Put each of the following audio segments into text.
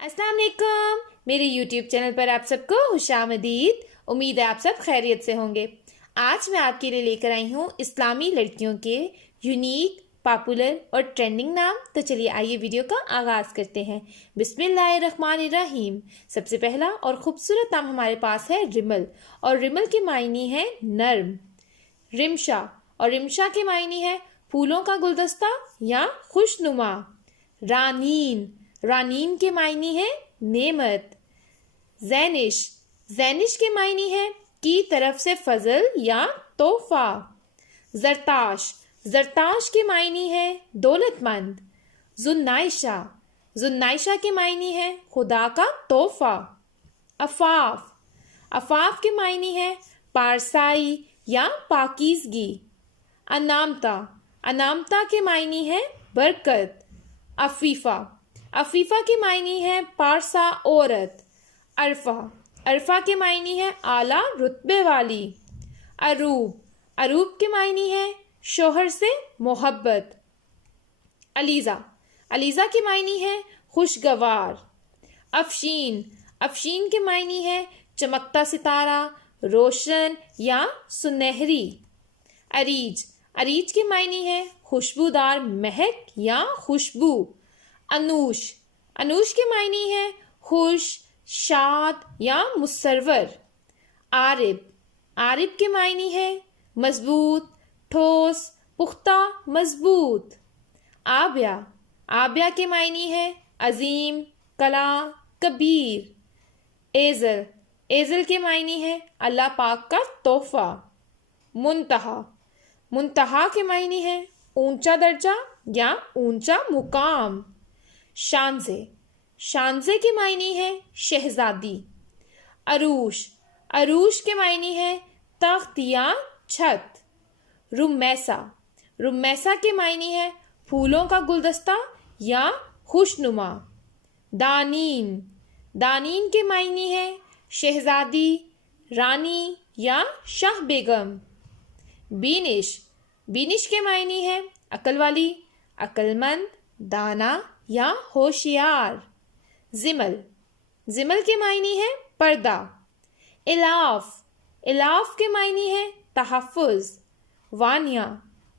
अस्सलाम वालेकुम। मेरे YouTube चैनल पर आप सबको खुशामदीद। उम्मीद है आप सब खैरियत से होंगे। आज मैं आपके लिए लेकर आई हूँ इस्लामी लड़कियों के यूनिक, पॉपुलर और ट्रेंडिंग नाम। तो चलिए आइए वीडियो का आगाज़ करते हैं। बिस्मिल्लाहिर्रहमानिर्रहीम। सबसे पहला और ख़ूबसूरत नाम हमारे पास है रिमल, और रिमल के मायने है नर्म। रिमशा, और रिमशा के मायने है फूलों का गुलदस्ता या खुशनुमा। रानीन, रानीन के मायने है नेमत। जैनिश, जैनिश के मायने है की तरफ से फजल या तोहफा। जरताश, जरताश के मायने है दौलतमंद। जुन्नाइशा, जुन्नाइशा के मायने है खुदा का तोहफा। अफाफ, अफाफ के मायने है पारसाई या पाकीज़गी। अनामता, अनामता के मायने है बरकत। अफीफा, अफीफा के मायने है पारसा औरत। अरफा, अरफा के मायने है आला रुतबे वाली। अरूब, अरूब के मायने है शोहर से मोहब्बत। अलीज़ा, अलीज़ा के मायने है खुशगवार। अफशीन, अफशीन के मायने है चमकता सितारा, रोशन या सुनहरी। अरीज, अरीज के मायने है खुशबूदार महक या खुशबू। अनूश, अनूश के मायने है खुश, शाद या मुसर्वर। आरिब, आरिब के मायने है मजबूत, ठोस, पुख्ता, मजबूत। आबिया, आबिया के मायने है अजीम, कला, कबीर। एजल, एजल के मायने है अल्लाह पाक का तोहफा। मुंतहा, मुंतहा के मायने है ऊंचा दर्जा या ऊंचा मुकाम। शानजे, शानजे के मायने है शहजादी। अरूश, अरूश के मायने है तख्त या छत। रुमैसा, रुमैसा के मायने है फूलों का गुलदस्ता या खुशनुमा। दानीन, दानीन के मायने है शहजादी, रानी या शाह बेगम। बीनिश, बीनिश के मायने है अकल वाली, अक्लमंद, दाना या होशियार। जिमल, जिमल के मायने है पर्दा। इलाफ, इलाफ के मायने है तहफ़्फ़ुज़। वानिया,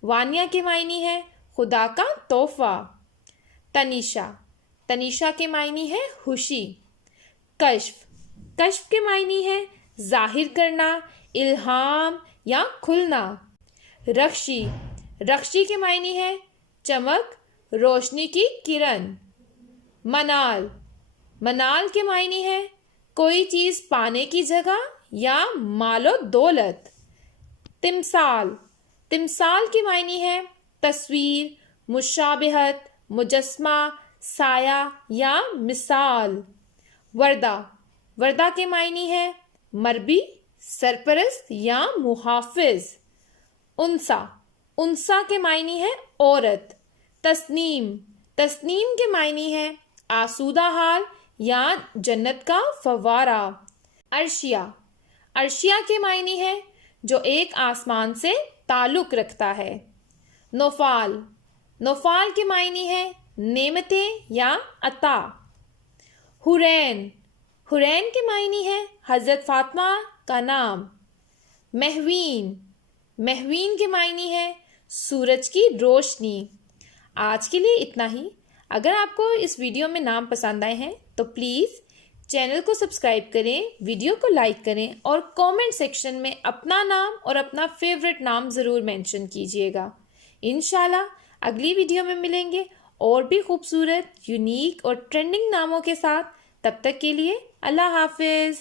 वानिया के मायने है खुदा का तोहफा। तनीशा, तनीशा के मायने है खुशी। कश्फ, कश्फ के मायने है जाहिर करना, इल्हाम या खुलना। रख्शी, रख्शी के मायने है चमक, रोशनी की किरण। मनाल, मनाल के मायने है कोई चीज़ पाने की जगह या मालो दौलत। तिमसाल, तिमसाल के मायने है तस्वीर, मुशाबहत, मुजस्मा, साया या मिसाल। वर्दा, वर्दा के मायने है मरबी, सरपरस्त या मुहाफिज। उनसा, उनसा के मायने है औरत। तस्नीम, तस्नीम के मायने है आसूदा हाल या जन्नत का फवारा। अर्शिया, अर्शिया के मायने है जो एक आसमान से ताल्लुक़ रखता है। नौफाल, नौफाल के मायने है नेमतें या अता। हुरैन, हुरैन के मायने है हज़रत फातिमा का नाम। महवीन, महवीन के मायने है सूरज की रोशनी। आज के लिए इतना ही। अगर आपको इस वीडियो में नाम पसंद आए हैं तो प्लीज़ चैनल को सब्सक्राइब करें, वीडियो को लाइक करें और कमेंट सेक्शन में अपना नाम और अपना फेवरेट नाम ज़रूर मेंशन कीजिएगा। इंशाल्लाह अगली वीडियो में मिलेंगे और भी खूबसूरत, यूनिक और ट्रेंडिंग नामों के साथ। तब तक के लिए अल्लाह हाफिज़।